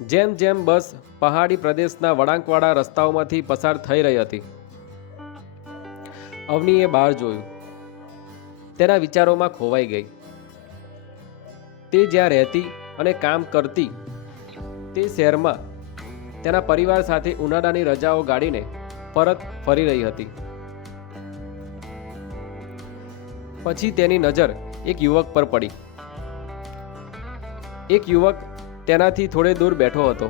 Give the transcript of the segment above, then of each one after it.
જેમ જેમ બસ પહાડી પ્રદેશના વળાંકવાળા રસ્તાઓમાંથી પસાર થઈ રહી હતી. અવનીએ બહાર જોયું. તેના વિચારોમાં ખોવાઈ ગઈ. તે જ્યાં રહેતી અને કામ કરતી તે શહેરમાં તેના પરિવાર સાથે ઉનાળાની રજાઓ ગાડીને પરત ફરી રહી હતી. પછી તેની નજર એક યુવક પર પડી. એક યુવક તેનાથી થોડે દૂર બેઠો હતો.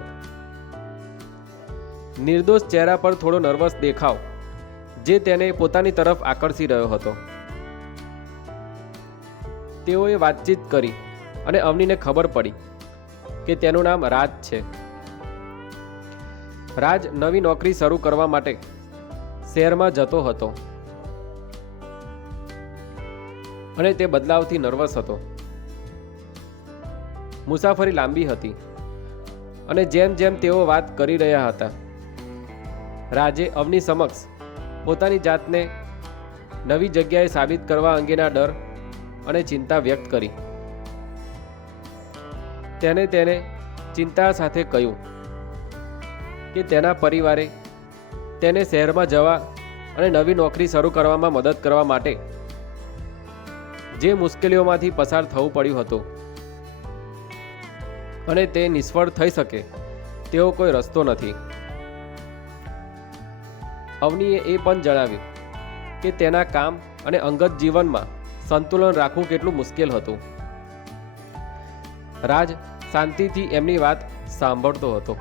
નિર્દોષ ચહેરા પર થોડો નર્વસ દેખાવ, જે તેને પોતાની તરફ આકર્ષી રહ્યો હતો. તેઓએ વાતચીત કરી અને અવનીને ખબર પડી કે તેનું નામ રાજ છે. રાજ નવી નોકરી શરૂ કરવા માટે શહેરમાં જતો હતો અને તે બદલાવથી નર્વસ હતો. મુસાફરી લાંબી હતી. અને જેમ જેમ તેઓ વાત કરી રહ્યા હતા, રાજે અવની સમક્ષ પોતાની જાતને નવી જગ્યાએ સાબિત કરવા અંગેના ડર અને ચિંતા વ્યક્ત કરી. તેને તેને ચિંતા સાથે કહ્યું કે તેના પરિવારે તેને શહેરમાં જવા અને નવી નોકરી શરૂ કરવામાં મદદ કરવા માટે જે મુશ્કેલીઓમાંથી પસાર થવું પડ્યું હતું અને તે નિષ્ફળ થઈ શકે, તેવો કોઈ રસ્તો નથી. અવનીએ એ પણ જણાવ્યું કે તેના કામ અને અંગત જીવનમાં સંતુલન રાખવું કેટલું મુશ્કેલ હતું. રાજ શાંતિથી એમની વાત સાંભળતો હતો.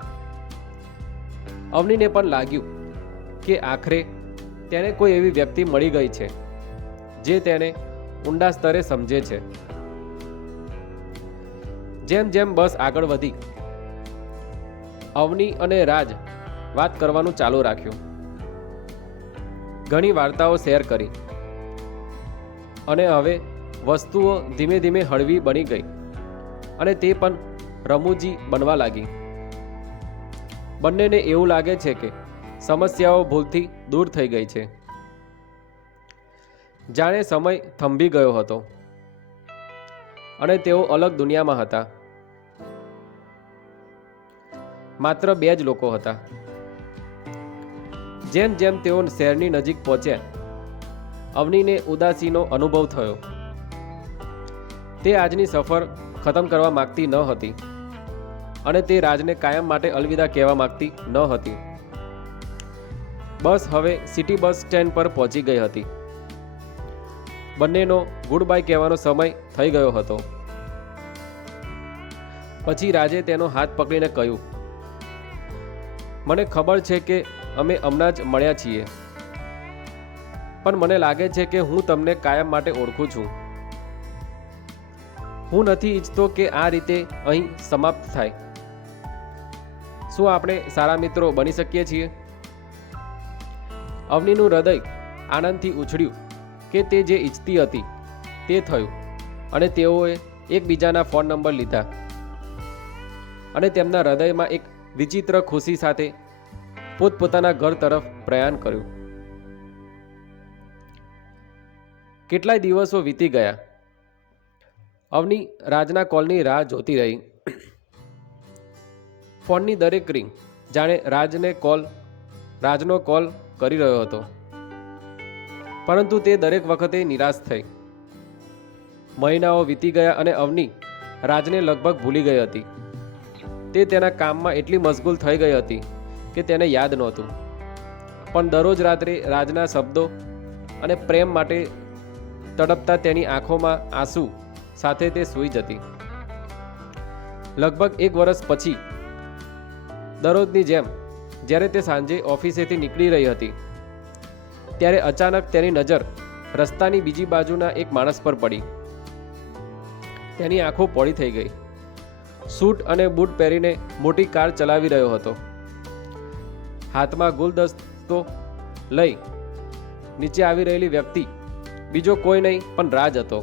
અવનીને પણ લાગ્યું કે આખરે તેને કોઈ એવી વ્યક્તિ મળી ગઈ છે, જે તેને ઊંડા સ્તરે સમજે છે. જેમ જેમ બસ આગળ વધી, અવની અને રાજ વાત કરવાનું ચાલુ રાખ્યું. ઘણી વાર્તાઓ શેર કરી અને હવે વસ્તુઓ ધીમે ધીમે હળવી બની ગઈ અને તે પણ રમૂજી બનવા લાગી. બંનેને એવું લાગે છે કે સમસ્યાઓ ભૂલથી દૂર થઈ ગઈ છે. જાણે સમય થંભી ગયો હતો. અને તેઓ અલગ દુનિયામાં હતા. માત્ર બે જ લોકો હતા. જેમ જેમ તેઓ શહેરની નજીક પહોંચ્યા, અવનીને ઉદાસીનો અનુભવ થયો. તે આજની સફર ખતમ કરવા માગતી ન હતી અને તે રાજને કાયમ માટે અલવિદા કહેવા માગતી ન હતી. બસ હવે સિટી બસ સ્ટેન્ડ પર પહોંચી ગઈ હતી. બંનેનો ગુડ બાય કહેવાનો સમય થઈ ગયો હતો. પછી રાજે તેનો હાથ પકડીને કહ્યું, મને ખબર છે કે અમે હમણાં જ મળ્યા છીએ. પણ મને લાગે છે કે હું તમને કાયમ માટે ઓળખું છું. હું નથી ઈચ્છતો કે આ રીતે અહીં સમાપ્ત થાય. શું આપણે સારા મિત્રો બની શકીએ છીએ? અવનીનું હૃદય આનંદથી ઉછળ્યું. કે તે જે ઈચ્છતી હતી, તે થયું. અને તેઓએ એકબીજાના ફોન નંબર લીધા. અને તેમના હૃદયમાં એક વિચિત્ર ખુશી સાથે પોતપોતાના ઘર તરફ પ્રયાણ કર્યું. કેટલાય દિવસો વીતી ગયા. અવની રાજના કોલની રાહ જોતી રહી. ફોનની દરેક રિંગ જાણે રાજને કોલ, રાજનો કોલ કરી રહ્યો હતો. પરંતુ તે દરેક વખતે નિરાશ થઈ. મહિનાઓ વીતી ગયા અને અવની રાજને લગભગ ભૂલી ગઈ હતી. તે તેના કામમાં એટલી મશગુલ થઈ ગઈ હતી કે તેને યાદ નહોતું. પણ દરરોજ રાત્રે રાજના શબ્દો અને પ્રેમ માટે તડપતા તેની આંખોમાં આંસુ સાથે તે સૂઈ જતી. લગભગ એક વર્ષ પછી, દરરોજની જેમ, જ્યારે તે સાંજે ઓફિસેથી નીકળી રહી હતી ત્યારે અચાનક તેની નજર રસ્તાની બીજી બાજુના એક માણસ પર પડી. તેની આંખો પોળી થઈ ગઈ. સૂટ અને બૂટ પહેરીને મોટી કાર ચલાવી રહ્યો હતો. હાથમાં ગુલદસ્તો લઈ નીચે આવી રહેલી વ્યક્તિ બીજો કોઈ નહીં, પણ રાજ હતો.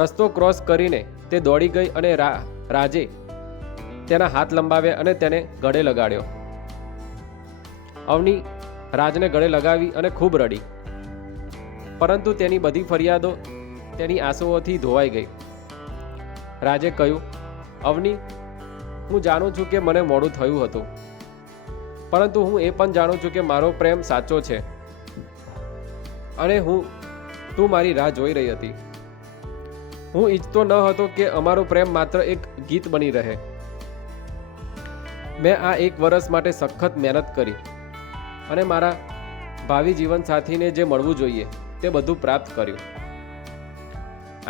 રસ્તો ક્રોસ કરીને તે દોડી ગઈ અને રાજે તેના હાથ લંબાવ્યા અને તેને ગળે લગાડ્યો. અવની રાજને ગળે લગાવી અને ખૂબ રડી. પરંતુ તેની બધી ફરિયાદો તેની આંસુઓથી ધોવાઈ ગઈ. રાજે કહ્યું, અવની, હું જાણું છું કે મને મોડું થયું હતું. પરંતુ હું એ પણ જાણું છું કે મારો પ્રેમ સાચો છે. અને હું, તું મારી રાહ જોઈ રહી હતી. હું ઈચ્છતો ન હતો કે અમારો પ્રેમ માત્ર એક ગીત બની રહે. મેં આ એક વર્ષ માટે સખત મહેનત કરી. અને મારા ભાવિ જીવનસાથીને જે મળવું જોઈએ, તે બધું પ્રાપ્ત કર્યું.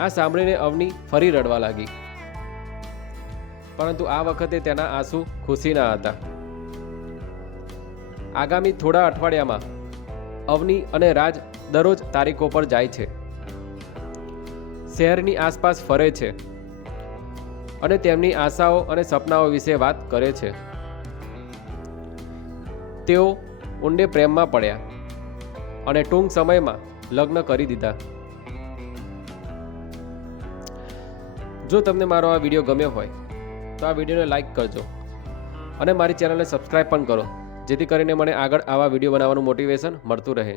આ સાંભળીને અવની ફરી રડવા લાગી. પરંતુ આ વખતે તેના આંસુ ખુશીના હતા. આગામી થોડા અઠવાડિયામાં અવની અને રાજ દરરોજ તારીખો પર જાય છે. શહેરની આસપાસ ફરે છે અને તેમની આશાઓ અને સપનાઓ વિશે વાત કરે છે. તેઓ ઊંડે પ્રેમમાં પડ્યા અને ટૂંક સમયમાં લગ્ન કરી દીધા. જો તમને મારો આ વીડિયો ગમ્યો હોય, તો આ વિડીયોને લાઈક કરજો અને મારી ચેનલને સબસ્ક્રાઈબ પણ કરો, જેથી કરીને મને આગળ આવા વીડિયો બનાવવાનું મોટિવેશન મળતું રહે.